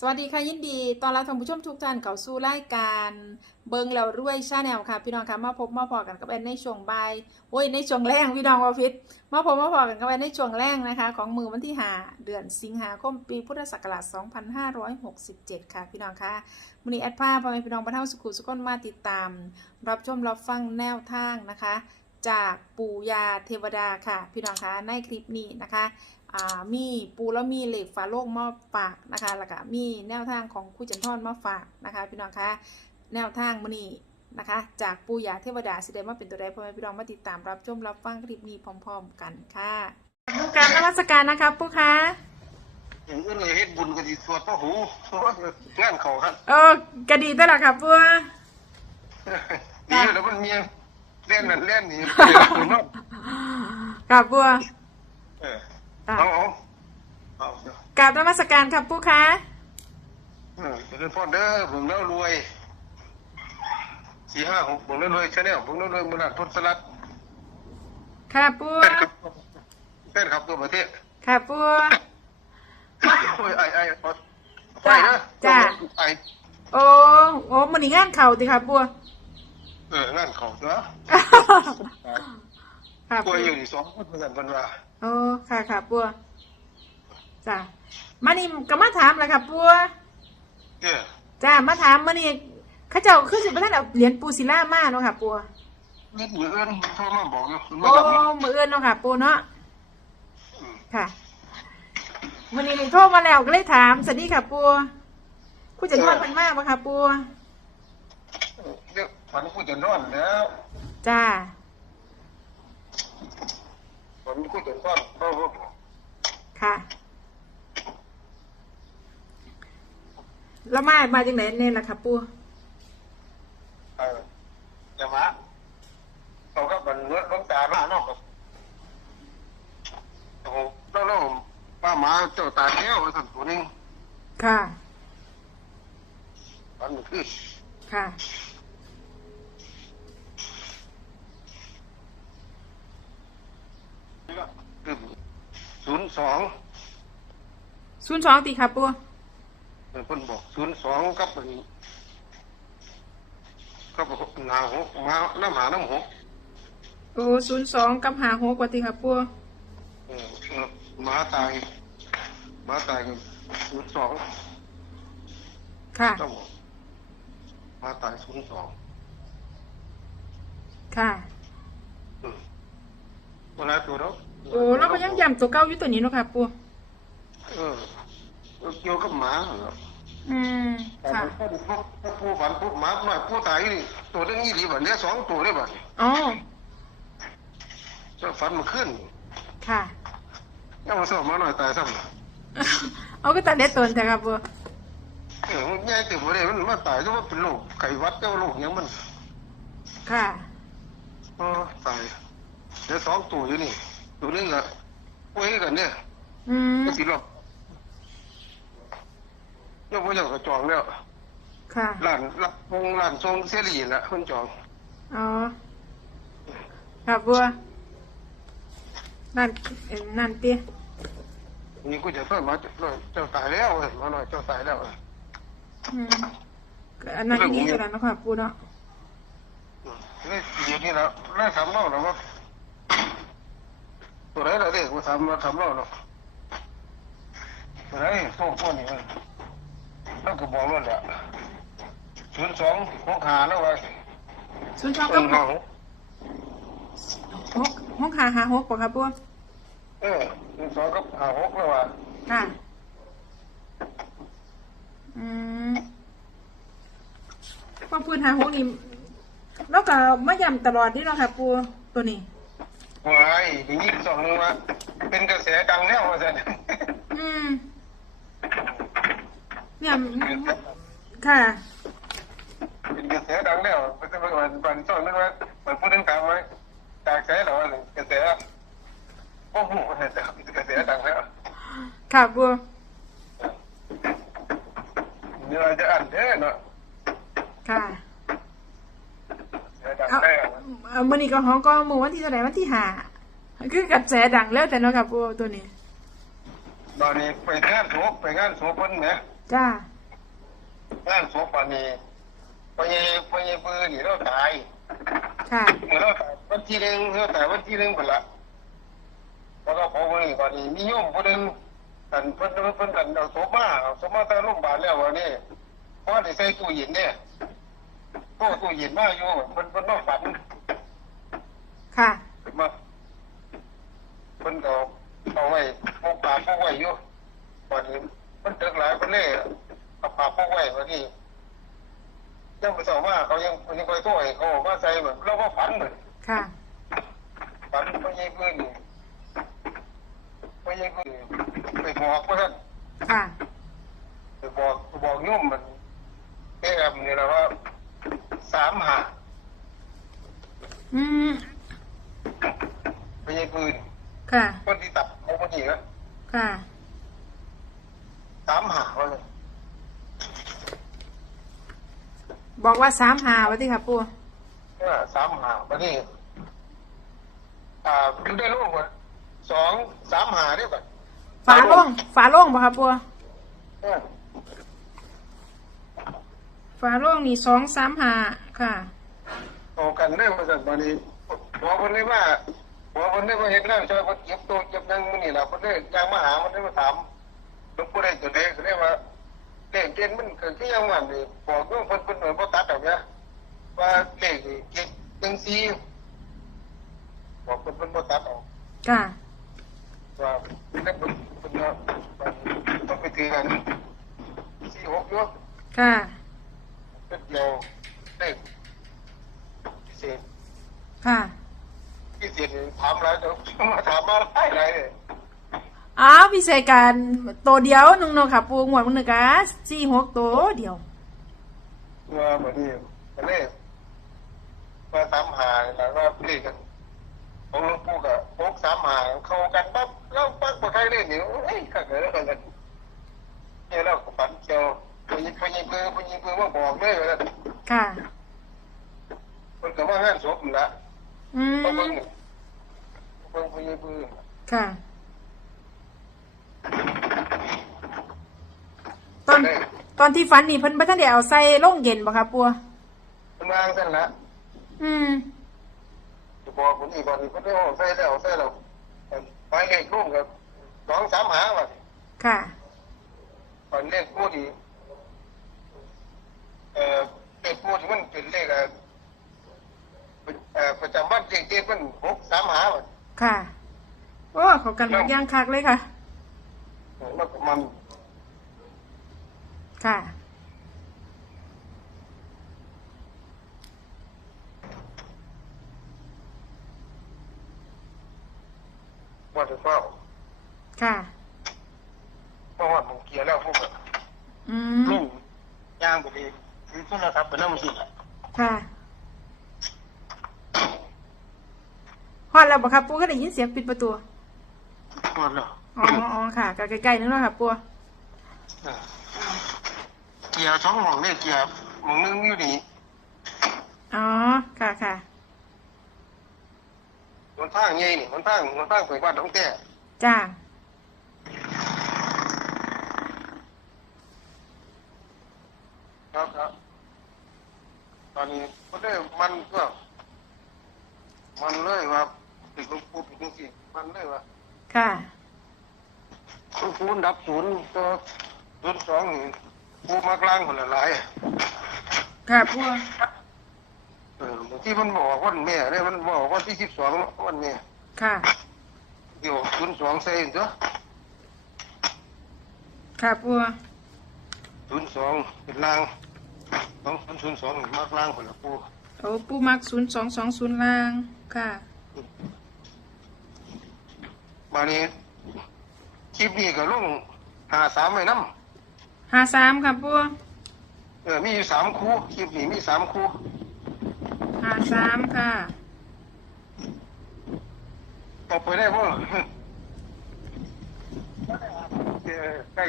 สวัสดีค่ะยินดีตอนรับท่านผู้ชมทุกท่านเข้าสู่รายการเบิงแล้วรวยชาแนลค่ะ พี่น้องค่ะมาพบมาพอกันกับแอนในช่วงบ่ายโอ้ยในช่วงแรงพี่น้องว่าพิษมาพบมาพอกันกับแอนในช่วงแรงนะคะ ของมือวันที่หาเดือนสิงหาคมปีพุทธศักราช 2567 ค่ะ พี่น้องค่ะมือนี้แอดภาพ่อแม่พี่น้องบรรเทาสุขุสุขนมาติดตาม รับชมรับฟังแนวทางนะคะ จากปู่ยาเทวดาค่ะ พี่น้องคะในคลิปนี้นะคะอ่ามีปูแล้วมีเหล็กฝาโลกมาฝากนะคะแล้วก็มีแนวทางของคุยจันทอนมาฝากนะคะ พี่น้องคะแนวทางมื้อนี้นะคะ จากปูยาเทวดาสิเดมาเป็นตัวใดพ่อแม่พี่น้องมาติดตามรับชมรับฟังคลิปนี้พร้อม ๆ กันค่ะดูการนมัสการนะคะปูคะอย่างอื่นเลยเฮ็ดบุญกันดีสวดพระหูงานเขาครับเออกระดีตัวละค่ะปูดีแล้วมันมี เล่นนั่นเล่นนี่เนาะค่ะปูเออเอาเอาเอากราบนมัสการค่ะปูคะเออเป็นพ่อเด้อผมแล้วรวยสี่ห้าหกผมแล้วรวยชาแนลผมแล้วรวยมูลนิธิทศรัตน์ค่ะปูเป็นครับเป็นครับตัวประเทศค่ะปูโอ้ยไอ้ไอ้ไปนะไอโอ้โอ้มันนี่งานเข่าติค่ะปูเอองานเขาเนาะค่ะป่ปูวยอยู่ที่สองคนเหมือนกันเป็นว่าโอ้ค่ะค่ะปัวจ้ะมานี่ก็มาถามแหละค่ะปัวเนี่ยจ้ามาถามมานี่เข้าเจ้าคือสิบ่ทันเอาเหรียญปูศิลามาเนาะค่ะปัวนิดมือเอื้อนโทรมาบอกอยู่มาโอ้ดับนี่มื้ออื่นเนาะค่ะปัวเนาะค่ะวันนี้นี่โทรมาแล้วก็เลยถามสวัสดีค่ะปัวผู้จัดการเพิ่นมาบ่ค่ะปัวเดี๋ยว ฝันกูจะนอนแล้วจ้าฝันกูจะนอนเพราะว่าค่ะ แล้วมามาจังไหนเนี่ยล่ะค่ะปัว เออจะมาเขาก็บันเนื้อล้องตาหน้าเนอกกับโอ้โหแล้วแล้วป้าหมาเจ้าตาแก้วสันตัวนึง ค่ะ ฝันมันคือ ค่ะ ศูนย์สอง ศูนย์ สองตีค่ะปัวเพิ่นบอกศูนย์สองกับมันกับหนาหกมาน้ำหาน้ำหกโอ้ศูนย์สองกับหาหกกว่าตีค่ะปัวเออเออหมาตายหมาตายกันศูนย์สองค่ะเจ้าบอกหมาตายศูนย์สองค่ะอืมเวลาตัวเราโอ้เราก็ยังย้ำตัวเก้าอยู่ตัวนี้เนาะค่ะปัวเออ เกี่ยวกับหมาเหรออืมแต่ค่ะพวกพวกผู้ฝันพวกหมาหน่อยผู้ตายนี่ตัวนึงยี่หลีบัดเนี้ยสองตัวได้บัดอ๋อจะฝันมันขึ้นค่ะ ยังมาสอบมาหน่อยตายซ้เอาก็ตัดเล็ดตนแต่ค่ะปัวำเออมันใหญ่ตึงมาเลยมันมาตายก็ว่าเป็นโรคไข้หวัดเจ้าโรคหยังมันค่ะเออตายเดี๋ยวสองตัวอยู่นี่ ตัวนึงอะป่วยกันเนี่ยอืม ก็สิหรอก ยังไม่อยากกระจองแล้วค่ะ ร้านร้านทรงร้านทรงเสรีละคนจองอ๋อค่ะปัวนั่นเอ็นนั่นเตี้ยนี่กูจะต้อนมาเจ้าตายแล้วเว้ยมาหน่อยเจ้าตายแล้วเว้ยอืมก็อันนั้นนี่ก็แล้วเนาะค่ะปัวเนาะเฮ้ยเดี๋ยวนี้แล้วไล่ทำเล่าแล้วว่าตัวไหนเราเด็กกูทำมาทำเล่าเนาะตัวไหนพวกพวกนี้ เราก็บอกว่าแหละศูนย์สองหกหาแล้วว่าศูนย์สองต้กับนหห้อกงหกหกหาหาหกป่ะค่ะปัวเออศูนย์สองกับหาหกแล้วว่าค่ะ อืมความพื้นหาหกนี่แล้วก็มาย้ำตลอดนี่เนาะค่ะปัวตัวนี้ว้ายอย่างนี้สองนึงว่าเป็นกระแสดังแล้วว่าสันอืม เนี่ยค่ะ เป็นกระแสดังแล้วมันจะเป็นวันวันสองนึงว่ามันพูดถึงถามว่าจากแสหรอว่ากระแสโอ้โหแต่กระแสดังแล้วค่ะบัวเดี๋ยวเราจะอ่านเด้อเนาะค่ะกระแสดังเอาได้เอามือนี้ก็ห้องก็มือวันที่เท่าไหร่วันที่ห้าคือกระแสดังแล้วแต่เนาะค่ะบัวตัวนี้ตอนนี้ไปงานศพไปงานศพเพิ่นเนี่ย จ้า งานศพวันนี้พอเยพอเยปืนนี่เราตายค่ะ เมื่อเราตายวันที่หนึ่งเราตายวันที่หนึ่งคนละแล้วก็พอวันนี้วันนี้มีโยมคนหนึ่งอันเพิ่นเพิ่นเพิ่นกันเอาศพมาเอาศพมาตามโรงพยาบาลแล้ววันนี้เพราะได้ใส่ตู้เย็นเนี่ยตู้ตู้เย็นมาอยู่เพิ่นเพิ่นมาฝันค่ะ มาเพิ่นก็เอาไว้พกปากพกไว้อยู่วันนี้ มันเดึกหลายเพิ่นเลยเอาปากพกไว้วันนี้ยังไปสอบว่าเขายังยังคอยตัวให้เขาออกมาใส่เหมือนเราก็ฝันเหมือนค่ะฝันไม่ยังคืนไม่ยังคืนไปบอกว่าท่านค่ะไปบอกบอกโยุ่มมันแก้มนี่แหละว่าสามหาอืมไม่ยังคืนค่ะคนที่ตับเขาคนนี้นะค่ะ สามหาว่าเลยบอกว่าสามหาวะที่ค่ะปูว่าสามหาวันนี้อ่าดูได้รู้ว่าสองสามหาได้ป่ะฝาโล่งฝาโล่งบ่ค่ะปูเออฝาโล่งนี่สองสามหาค่ะ โตกันเรื่องมาสั่นวันนี้บอกคนนี้ว่าบอกคนนี้ว่าเห็นร่างชายคนเจ็บตัวเจ็บนั่งมันนี่แหละคนนี้ยางมาหามันได้มาถาม หลวงปู่ได้ตัวเล็กเรียกว่าเลขเกณฑ์มันเกิดขึ้นยังไงนี่บอกว่าคนคนเหมือนพ่อตัดแบบเนี้ยว่าเลขนี่เกณฑ์จังซีบอกคนเป็นพ่อตัดออกค่ะว่าเลขเป็นเป็นเนาะต้องไปถือกันสี่หกเยอะค่ะ เป็นเดียวเลขพิเศษ ค่ะ พิเศษนี่ถามอะไรเดี๋ยวมาถามมาอะไรอะไรเนี่ย อ้าว พิเศษการตัวเดียวนึงเนาะค่ะปูงวดมันนึงกะสี่หกตัวเดียวว่าเหมือนนี่มันเลขมาสามหาแล้วว่าเลขกันของหลวงปู่กับพกสามหาเข้ากันปั๊บแล้วปั๊บมาใครเล่นอยู่เอ้ยข้าเกิดอะไรกันเนี่ยเราฝันเจียวพยิงพยิงปืนพยิงปืนมาบอกเลยว่าค่ะคนก็มางานศพนั่นละอืมเพิ่งมเบิ่งพยิงปืนค่ะ ตอนตอนที่ฝันนี่เพิ่นบ่ทันได้เอาใส่โรงเย็นบ่ค่ะปัวเป็นวางเส้นละอืมจะบอกคนนี้บอกนี่คนนี้โอ้ใส่แล้วใส่แล้วไปเลขร่วมกับสองสามหาว่ะค่ะตอนเลขพูดอีเอ่อเลขพูดที่มันเป็นเลขเอ่อเอ่อประจำวันเจ๊ๆมันหกสามหาว่ะค่ะ โอ้เขากันมากย่างคักเลยค่ะแล้วก็มัน ค่ะ ว่าจะเฝ้าค่ะเพราะว่าผมเกียร์แล้วพวกแบบอืมลูกย่างไปดีซื้อโทรศัพท์ไปนั่งสิล่ะค่ะฮอดแล้วบ่ครับปัวก็ได้ยินเสียงปิดประตูหมดแล้วอ๋ออ๋อค่ะก็ใกล้ๆนึงแล้วค่ะปัวเออเกียร์สองหม่องเนี่ยเกียร์หม่องนึงอยู่นี่อ๋อ ค่ะค่ะมันทางไงนี่มันทางมันทางไปบ้านน้องแก่จ้าครับครับตอนนี้ก็ได้มันก็ มันเลยว่าติดลูกปูปิดลูกสิมันเลยว่าค่ะ ศูนย์ดับศูนย์ตัวศูนย์สองนี่ ปูมากลางคนละหลายค่ะปัวเออบางทีมันบอกวันแม่เนี่ยมันบอกวันที่สิบสองวันแม่ค่ะเดี๋ยวศูนย์สองใส่เถอะค่ะปัวศูนย์สองเป็นลางสองศูนย์สองนี่มากลางคนละปูโอ้ปูมักศูนย์สองสองศูนย์ล่างค่ะมานี้คลิปนี้ก็ลงหาสามไว้น้ หาสามค่ะปัวำเออมีอยู่สามคู่คลิปนี้มีสามคู่หาสามค่ะออกไปได้ป่ะเออใกล้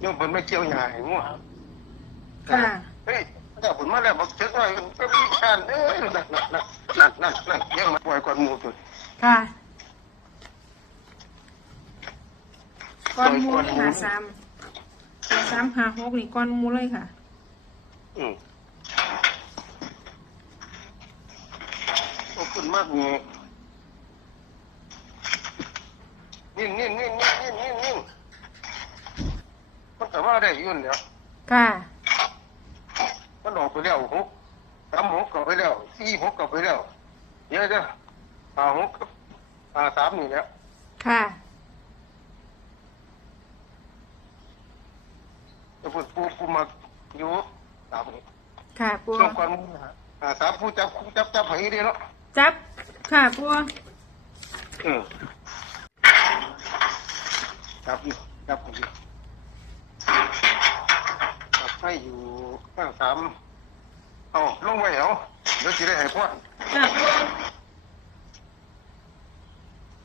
โยมผลไม่เกี่ยวหยาให้งัวค่ะ เฮ้ยถ้าผลมาแล้วบอกเช็คไว้ก็มีการเอ้ยนั่นนั่นนั่นนั่นนั่นยังมาปล่อยก่อนหมูตัว ค่ะ ก้อนห มูเลยหาซ้ำหาซ้ำหาหกนี่ก้อนหมูเลยค่ะ อืมขอบคุณมากนี่นิ่งนิ่งนิ่งนิ่งนิ่งนิ่งนิ่งมันแต่ว่าได้อยุ่นแล้วค่ะมันออกไปแล้วหกสามหกกลับไปแล้วสี่หกกลับไปแล้วเยอะจ้ะห้าหกกับห้าสามนี่แหล้วค่ะ จะ พูดปูปูมาอยู่สามนี่ค่ะปูช่วงก่อนห้าสามผู้จับจับจับให้ดีเนาะจับ ค่ะปูเออจับอยู่จับอยู่จับให้อยู่ข้างสามเอาลงไว้เอาเดี๋ยวจะได้ให้พ่อค่ะปู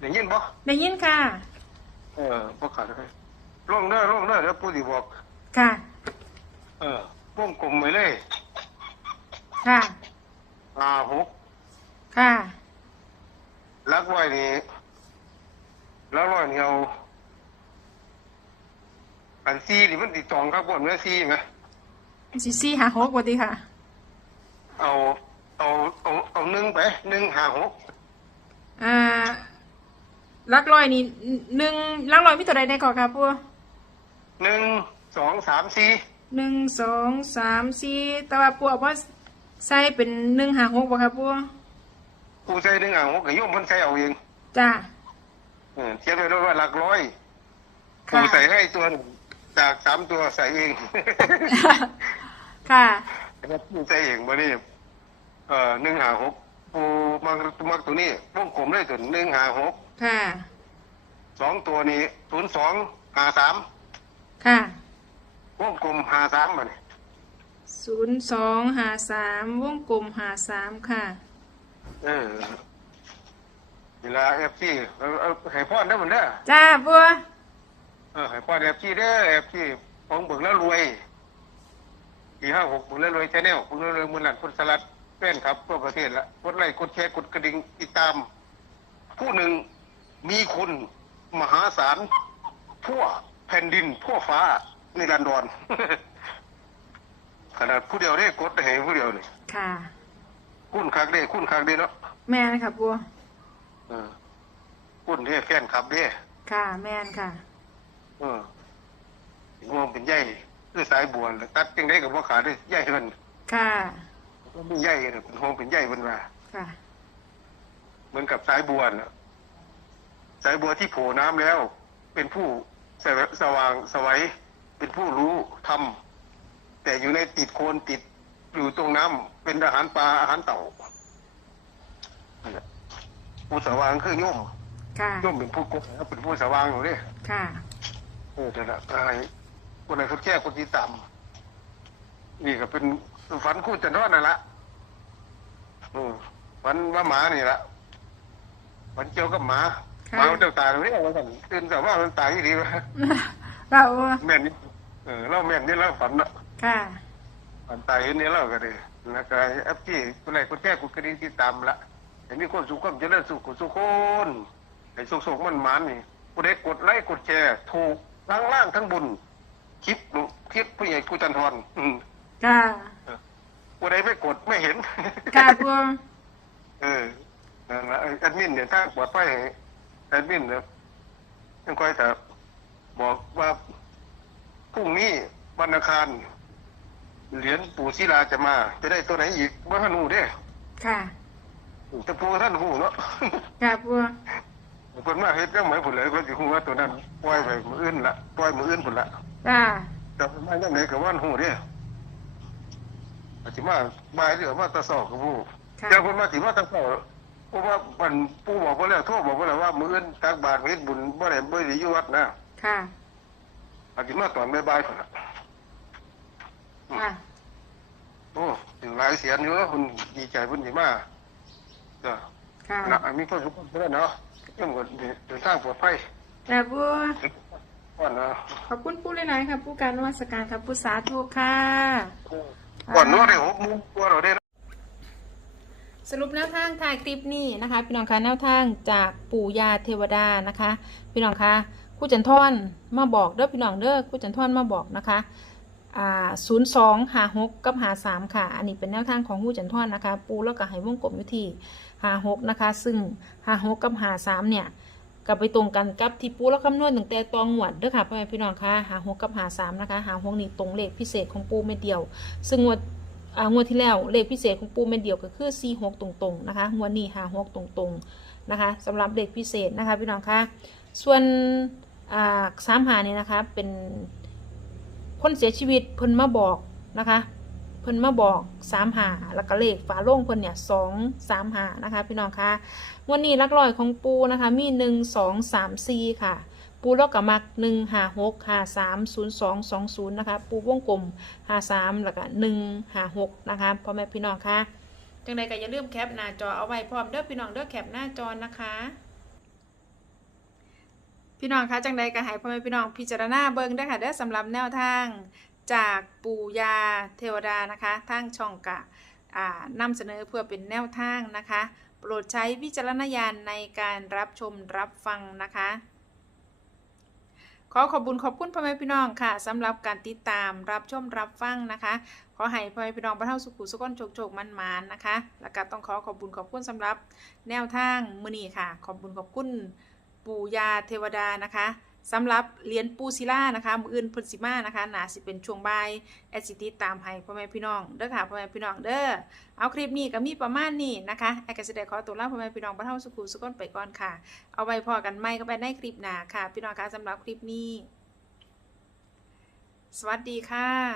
ได้ยินบ่ได้ยินค่ะ เออบ่ขาดเลยลงเด้อลงเด้อเดี๋ยวปู่สิบอก ค่ะ เออวงกลมไว้เลยค่ะ ห้าหกค่ะ ลักไว้นี่ลักไว้นี่เอาอันซีนี่มันติดตองครับบนเนื้อซีไหมสี่สี่หาหกวันดีค่ะ เอาเอาเอาเอาหนึ่งไปหนึ่งห้าหกอ่าลักลอยนี่หนึ่งลักลอยมีตัวใดในก่อนค่ะปูหนึ่ง สองสามสี่หนึ่งสองสามสี่แต่ว่าปูเอาว่าใส่เป็นหนึ่งหาหกบ่ค่ะปูกูใส่หนึ่งห้าหกกับโยมเพิ่นใส่เอาเองจ้า เออเทียบไปด้วยว่าหลักร้อยค่ะกูใส่ให้ตัวหนึ่งจากสามตัวใส่เอง ค่ะแล้วกูใส่เองบ่นี่เอ่อหนึ่งห้าหกกูมักมักตัวนี้วงกลมเลยตัวหนึ่งห้าหกค่ะ สองตัวนี้ศูนย์สองห้าสามค่ะว งกลมห้าสามมันศูนย์สองหาสามวงกลมหาสามค่ะ เออเวลาเอฟซีให้พ่อได้เหมือนเด้อจ้าบัวเออให้พ่อเอฟซีเด้อเอฟซีของเบิกแล้วรวยปีห้าหกเบิกแล้วรวยแชนแนลเบิกแล้วรวยมือหลันพุทธสลัดแฟนครับทั่วประเทศละกดไลค์กดแชร์กดกระดิ่งติดตาม ผู้หนึ่งมีคุณมหาศาลทั่วแผ่นดินทั่วฟ้าในลันดอนขนาดผู้เดียวได้กดให้ผู้เดียวนี่ค่ะ คุณคักเด้คุณคักเด้เนาะแม่นค่ะบัวเออคุณเด้แฟนครับเด้ค่ะ แม่นค่ะ เออง่วงเป็นใหญ่คือสายบัวน่ะตัดจังได้กับว่าขาดได้ใหญ่เพิ่นค่ะก็มีใหญ่น่ะเป็นห้องเป็นใหญ่เพิ่นว่าค่ะ เหมือนกับสายบัวน่ะสายบัวที่โผล่น้ำแล้ว เป็นผู้สวสว่างสวัย เป็นผู้รู้ทำแต่อยู่ในติดโคลนติดอยู่ตรงน้ำเป็นอาหารปลาอาหารเต่านั่นแหละผู้สว่างคือโยมค่ะโยมเป็นผู้กบนะเป็นผู้สว่างอยู่เด้ค่ะเออแต่ละไอ้คนไหนคนแก่คนที่ต่ำนี่ก็เป็นฝันคู่จันทร์นั่นละอืมฝันว่าหมานี่ละฝันเกี่ยวกับหมาค่ะหมามันเจ้าตายเลยว่าสั่นตื่นแต่ว่ามันตายที่ดีวะค่ะบัวแม่นนี่เออเล่าแม่นนี่เล่าฝันเนาะค่ะฝันตายเห็นนี่เล่าก็เลยแล้วก็แอปที่คนไหนคนแก่คนกระดิ่งที่ตามละเห็นมีคนสุขความเจริญสุขสุขคนไอ้สุขสุขมันหมันนี่ผู้ใดกดไลค์กดแชร์ถูกทั้งล่างทั้งบนคลิปหนูคลิปผู้ใหญ่กูจันทรอืมค่ะผู้ใดไม่กดไม่เห็นค่ะบัวเออนั่นล่ะไอ้แอดมินเนี่ยถ้าปลอดภัยให้แอดมินเนี่ยยังค่อยแต่บอกว่า พรุ่งนี้วันอังคารเหรียญปู่ศิลาจะมา จะได้ตัวไหนอีกว่าท่านหูเด้ค่ะแต่ปู่ท่านหูเนาะค่ะบัวคนมาเฮ็ดก็หมายผลเลยก็สิฮู้ว่าตัวนั้นปล่อยไปมืออื่นละปล่อยมืออื่นผลละค่ะแต่มาจังไดก็ว่าหูเด้อาจสิมาบ่ายหรือมาแตะสอกกับผู้ค่ะเจ้าคนมาสิมาแตะสอกเพราะว่ามันปู่บอกว่าแล้วโทรบอกว่าแล้วว่ามืออื่นตักบาตรเฮ็ดบุญบ่ได้บ่ได้อยู่วัดนะค่ะ อาจสิมาตอนบ่ายๆพุ่นล่ะค่ะโอ้ถึงหลายเสียนอยู่เพิ่นดีใจเพิ่นสิมาจ้ะค่ะนะมีความสุขเพิ่นเนาะเรื่องก็เดินทางปลอดภัยค่ะบัวก่อนนะขอบคุณผู้หลายๆค่ะ ผู้การนวัตการค่ะผู้สาธุค่ะก่อนนู้นได้6โมงกว่าเราได้สรุปแนวทางถ่ายคลิปนี้นะคะพี่น้องคะแนวทางจากปู่ย่าเทวดานะคะ พี่น้องคะ คู่จันทอนมาบอกเด้อพี่น้องเด้อคู่จันทอนมาบอกนะคะอ่าศูนย์สองหาหกกับหาสามค่ะ อันนี้เป็นแนวทางของคู่จันทอนนะคะ ปูแล้วก็ให้วงกลมอยู่ที่หาหกนะคะ ซึ่งหาหกกับหาสามเนี่ยก็ไปตรงกันกับที่ปูแล้วคำนวณตั้งแต่ตองหวดเด้อค่ะพ่อแม่พี่น้องค่ะหาหกกับหาสามนะคะหาหกนี่ตรงเลขพิเศษของปูเม็ดเดียว ซึ่งงวดอ่างวดที่แล้วเลขพิเศษของปูเม็ดเดียวก็คือสี่หกตรงๆนะคะงวดนี้หาหกตรงๆนะคะสำหรับเลขพิเศษนะคะพี่น้องคะส่วน อ่าสามหานี่นะคะ เป็นคนเสียชีวิตเพิ่นมาบอกนะคะ เพิ่นมาบอกสามหาแล้วก็เลขฝาโล่งเพิ่นเนี่ยสองสามหานะคะพี่น้องคะวันนี้ลักลอยของปูนะคะ มีหนึ่งสองสามสี่ค่ะ ปูล้วก็มักหนึ่งหาหกหาสามศูนย์สองสองศูนย์นะคะ ปูวงกลมหาสามแล้วก็หนึ่งหาหกนะคะพ่อแม่พี่น้องคะจังใดก็อย่าลืมแคปหน้าจอเอาไว้พร้อมเด้อพี่น้องเด้อแคปหน้าจอนะคะ พี่น้องคะจังใดก็ให้พ่อแม่พี่น้องพิจารณาเบิ่งด้ค่ะเด้อสำหรับแนวทางจากปู่ยาเทวดานะคะทางช่องกะอ่านำเสนอเพื่อเป็นแนวทางนะคะ โปรดใช้วิจารณญาณในการรับชมรับฟังนะคะ ขอขอบคุญขอบคุณพ่อแม่พี่น้องค่ะสำหรับการติดตามรับชมรับฟังนะคะ ขอให้พ่อแม่พี่น้องบรรเทาสุขุสุขนโชคโชคมันมานๆนะคะ แล้วก็ต้องขอขอบคุญขอบคุณสำหรับแนวทางมือนี้ค่ะ ขอบคุญขอบคุณ ปู่ยาเทวดานะคะสำหรับเหรียญปูศิลานะคะ มืออื่นพิ่นสิมานะคะหนาสิเป็นช่วงบ่ายแอดสิติดตามให้พ่อแม่พี่น้องเด้อค่ะพ่อแม่พี่น้องเด้อเอาคลิปนี้ก็มีประมาณนี้นะคะแอดก็สิได้ขอตัวลาพ่อแม่พี่น้องบรรเท่าสุขุสุขนไปก่อนค่ะ เอาไว้พอกันใหม่ก็ไปในคลิปหนาค่ะ พี่น้องคะสำหรับคลิปนี้ สวัสดีค่ะ